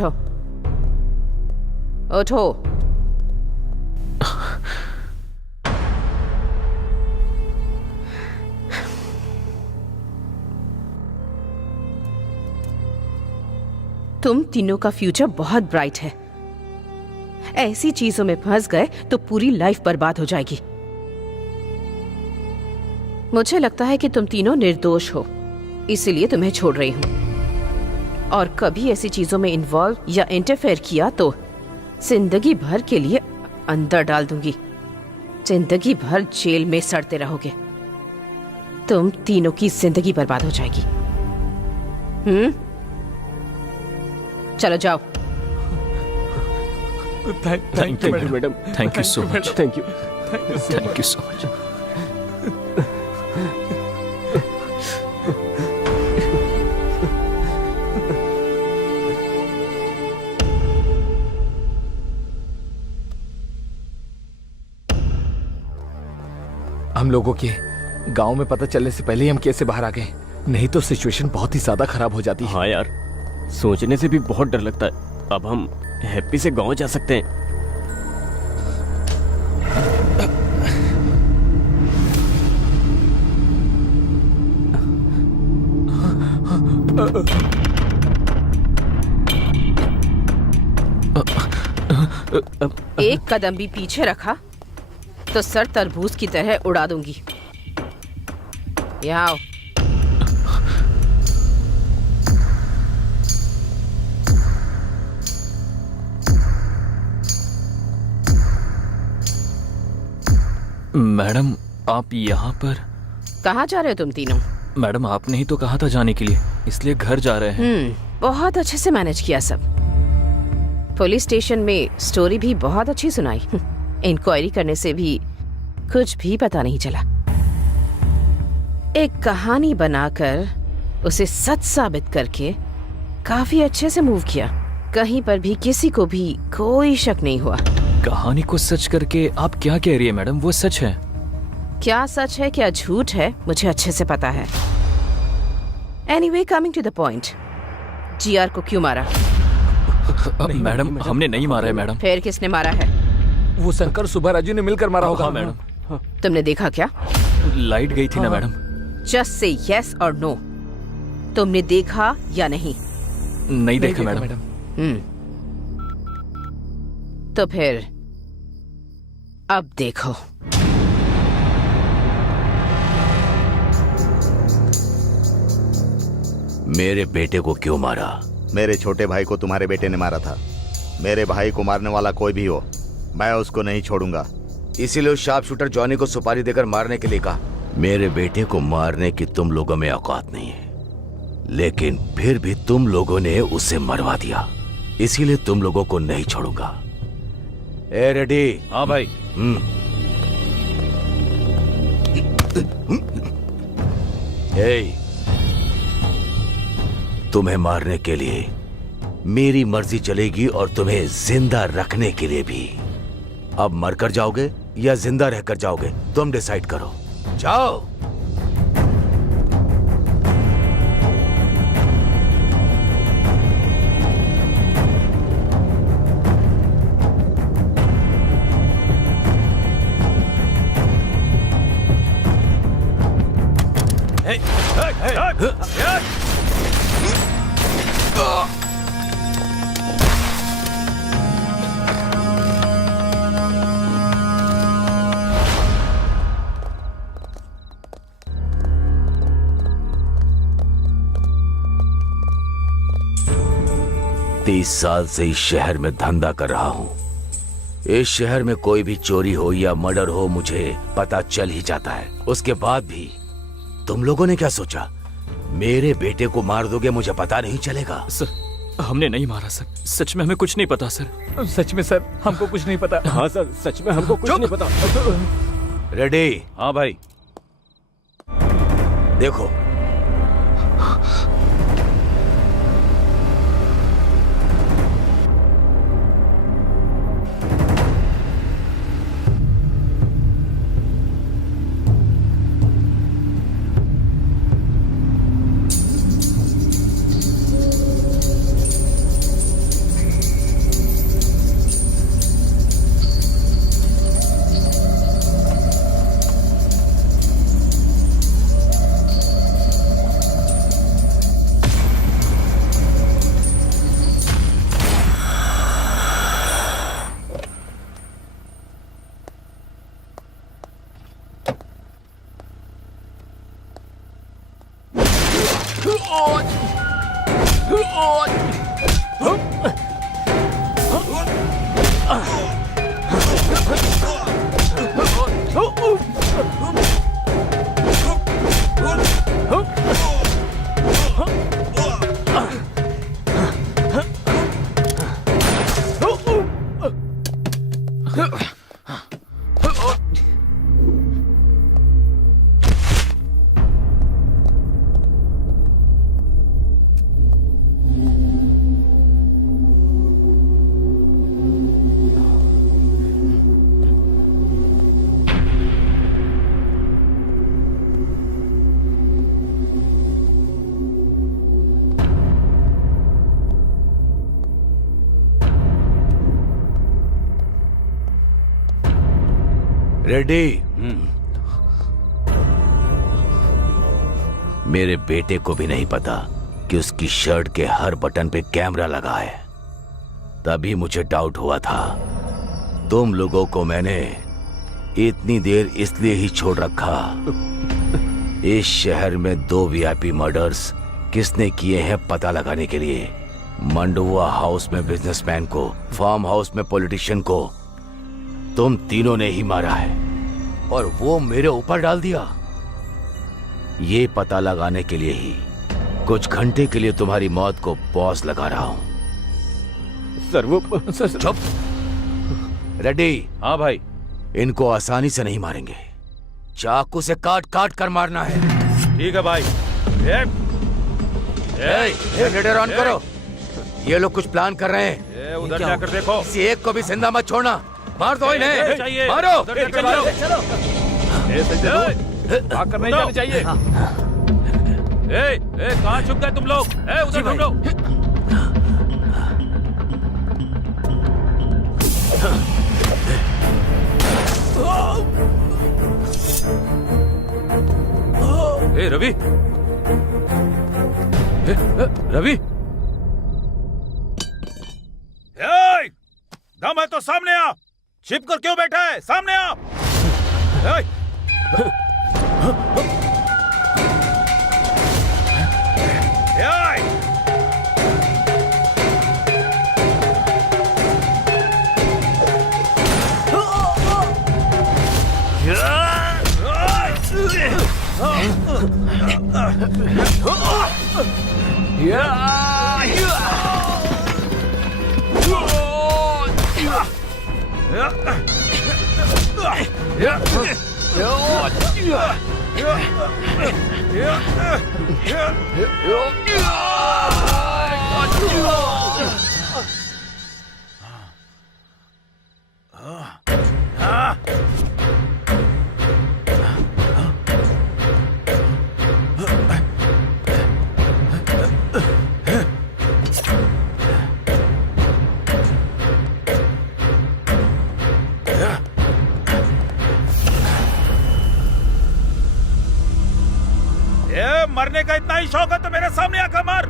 उठो, उठो। तुम तीनों का फ्यूचर बहुत ब्राइट है। ऐसी चीजों में फंस गए तो पूरी लाइफ बर्बाद हो जाएगी। मुझे लगता है कि तुम तीनों निर्दोष हो, इसीलिए तुम्हें छोड़ रही हूं। और कभी ऐसी चीजों में इन्वॉल्व या इंटरफेयर किया तो जिंदगी भर के लिए अंदर डाल दूंगी। जिंदगी भर जेल में सड़ते रहोगे। तुम तीनों की जिंदगी बर्बाद हो जाएगी। चलो जाओ। Thank you madam, thank you so much, thank you so much. हम लोगों के गांव में पता चलने से पहले ही हम कैसे बाहर आ गए, नहीं तो सिचुएशन बहुत ही ज्यादा खराब हो जाती है। हाँ यार, सोचने से भी बहुत डर लगता है। अब हम हैप्पी से गांव जा सकते हैं। एक कदम भी पीछे रखा तो सर तरबूज की तरह उड़ा दूंगी। यहाँ आओ। मैडम, आप यहाँ पर? कहाँ जा रहे हो तुम तीनों? मैडम, आपने ही तो कहा था जाने के लिए, इसलिए घर जा रहे हैं। बहुत अच्छे से मैनेज किया सब। पुलिस स्टेशन में स्टोरी भी बहुत अच्छी सुनाई। इंक्वायरी करने से भी कुछ भी पता नहीं चला। एक कहानी बनाकर उसे सच साबित करके काफी अच्छे से मूव किया। कहीं पर भी किसी को भी कोई शक नहीं हुआ। कहानी को सच करके आप क्या कह रही है मैडम? वो सच है। क्या सच है क्या झूठ है मुझे अच्छे से पता है। Anyway, coming to the point, GR को क्यों मारा? मैडम, हमने नहीं मारा है मैडम। फिर किसने मारा है? वो शंकर सुबह राजू ने मिलकर मारा होगा। हाँ मैडम। तुमने देखा क्या? लाइट गई थी ना मैडम। जस्ट से यस और नो। तुमने देखा या नहीं? नहीं देखा मैडम। तो फिर अब देखो। मेरे बेटे को क्यों मारा? मेरे छोटे भाई को तुम्हारे बेटे ने मारा था। मेरे भाई को मारने वाला कोई भी हो, मैं उसको नहीं छोड़ूंगा। इसीलिए उस शार्प शूटर जॉनी को सुपारी देकर मारने के लिए कहा। मेरे बेटे को मारने की तुम लोगों में औकात नहीं है, लेकिन फिर भी तुम लोगों ने उसे मरवा दिया, इसीलिए तुम लोगों को नहीं छोड़ूंगा। ए रेडी? हाँ भाई। तुम्हें मारने के लिए मेरी मर्जी चलेगी और तुम्हें जिंदा रखने के लिए भी। अब मरकर जाओगे या जिंदा रहकर जाओगे, तुम डिसाइड करो। जाओ। तीस साल से इस शहर में धंधा कर रहा हूं। इस शहर में कोई भी चोरी हो या मर्डर हो मुझे पता चल ही जाता है। उसके बाद भी तुम लोगों ने क्या सोचा? मेरे बेटे को मार दोगे, मुझे पता नहीं चलेगा? सर, हमने नहीं मारा सर। सच में हमें कुछ नहीं पता सर। सच में सर, हमको कुछ नहीं पता। हाँ सर, सच में हमको कुछ नहीं पता। रेडी? हाँ भाई। देखो, रेडी? मेरे बेटे को भी नहीं पता कि उसकी शर्ट के हर बटन पे कैमरा लगा है। तभी मुझे डाउट हुआ था। तुम लोगों को मैंने इतनी देर इसलिए ही छोड़ रखा। इस शहर में 2 वीआईपी मर्डर्स किसने किए हैं पता लगाने के लिए। मंडुआ हाउस में बिजनेसमैन को, फार्म हाउस में पॉलिटिशियन को तुम तीनों ने ही मारा है और वो मेरे ऊपर डाल दिया। ये पता लगाने के लिए ही कुछ घंटे के लिए तुम्हारी मौत को पॉज लगा रहा हूं। सर वो चुप। रेडी? हाँ भाई। इनको आसानी से नहीं मारेंगे, चाकू से काट काट कर मारना है। ठीक है भाई। जनरेटर ऑन करो। ये लोग कुछ प्लान कर रहे हैं। उधर जाकर देखो। किसी एक को भी जिंदा मत छोड़ना। मार दो इन्हें, मारो। भाग कर नहीं जाना चाहिए। कहाँ छुप गए तुम लोग? उधर ढूंढो। रवि, रवि, दम है तो सामने आ। छिप कर क्यों बैठा है? सामने आ। मरने का इतना ही शौक है तो मेरे सामने आकर मार।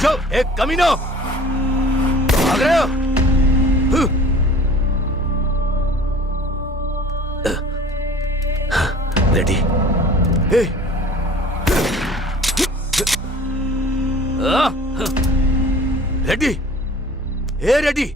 जो एक कमीनो भाग रहे हो। रेडी? रेडी? रेडी?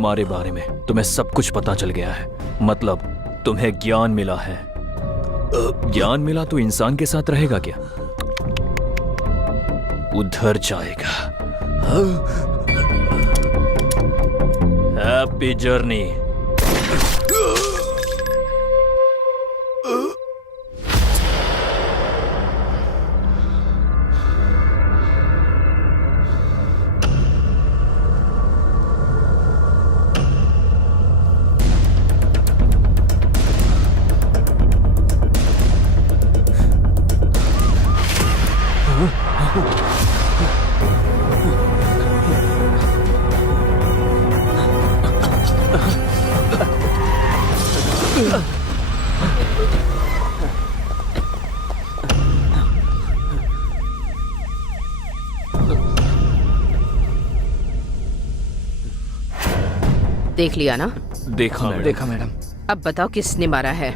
हमारे बारे में तुम्हें सब कुछ पता चल गया है। मतलब तुम्हें ज्ञान मिला है। ज्ञान मिला तो इंसान के साथ रहेगा क्या? उधर जाएगा। Happy journey. देख लिया ना? देखा मैडम। देखा मैडम। अब बताओ किसने मारा है?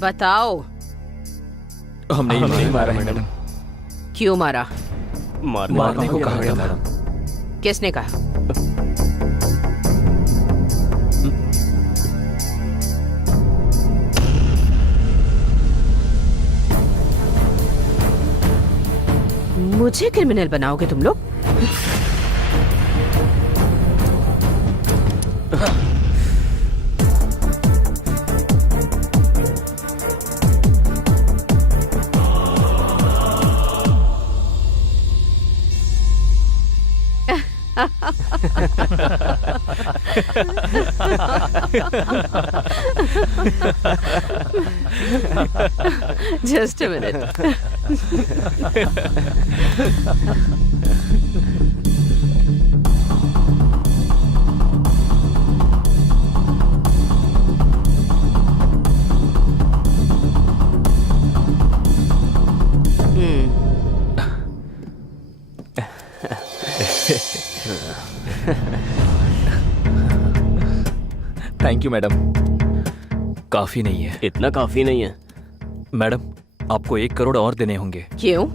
बताओ। हमने नहीं मारा है मैडम। क्यों मारा? मारने को कहा गया मैडम। किसने कहा? मुझे क्रिमिनल बनाओगे तुम लोग? Just a minute. Thank you madam. काफी नहीं है इतना काफी नहीं है मैडम। आपको 1 करोड़ और देने होंगे। क्यों?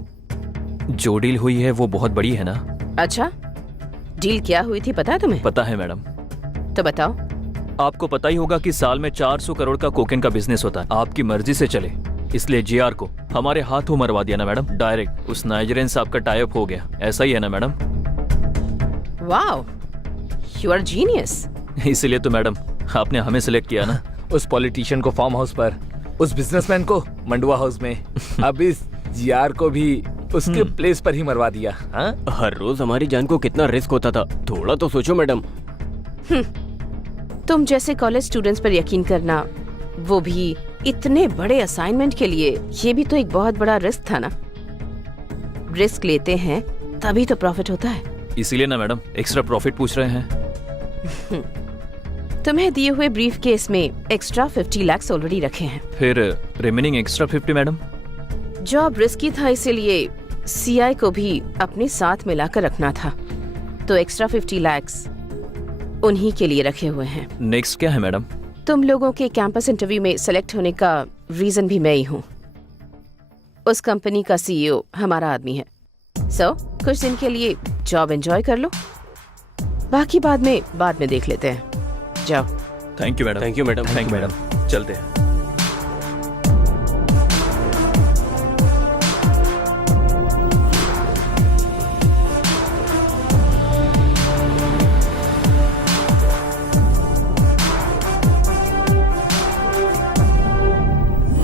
जो डील हुई है वो बहुत बड़ी है ना। अच्छा, डील क्या हुई थी पता है तुम्हें? पता है मैडम। तो बताओ। आपको पता ही होगा कि साल में 400 करोड़ का कोकेन का बिजनेस होता है। आपकी मर्जी से चले, इसलिए जीआर को हमारे हाथों मरवा दिया ना मैडम। डायरेक्ट उस नाइजीरियन साहब का टाई अप हो गया। ऐसा ही है ना madam? Wow, you are genius. इसीलिए तो मैडम आपने हमें सिलेक्ट किया ना। उस पॉलिटिशियन को फार्म हाउस पर, उस बिजनेसमैन को मंडुआ हाउस में, अब इस जीआर को भी उसके प्लेस पर ही मरवा दिया। हाँ? हर रोज हमारी जान को कितना रिस्क होता था, थोड़ा तो सोचो मैडम। तुम जैसे कॉलेज स्टूडेंट्स पर यकीन करना, वो भी इतने बड़े असाइनमेंट के लिए, ये भी तो एक बहुत बड़ा रिस्क था ना। रिस्क लेते हैं तभी तो प्रॉफिट होता है। इसीलिए ना मैडम एक्स्ट्रा प्रॉफिट पूछ रहे हैं। तुम्हें दिए हुए ब्रीफ केस में एक्स्ट्रा 50 लाख ऑलरेडी रखे हैं। फिर remaining extra 50 madam. Job risky था, इसीलिए सीआई को भी अपने साथ मिलाकर रखना था, तो एक्स्ट्रा 50 लाख उन्हीं के लिए रखे हुए हैं। नेक्स्ट क्या है मैडम? तुम लोगों के कैंपस इंटरव्यू में सेलेक्ट होने का रीजन भी मैं ही हूँ। उस कंपनी का सीईओ हमारा आदमी है। सो कुछ दिन के लिए जॉब एंजॉय कर लो, बाकी बाद में देख लेते हैं। जाओ। Thank you madam. Thank you madam. Thank you madam. चलते हैं।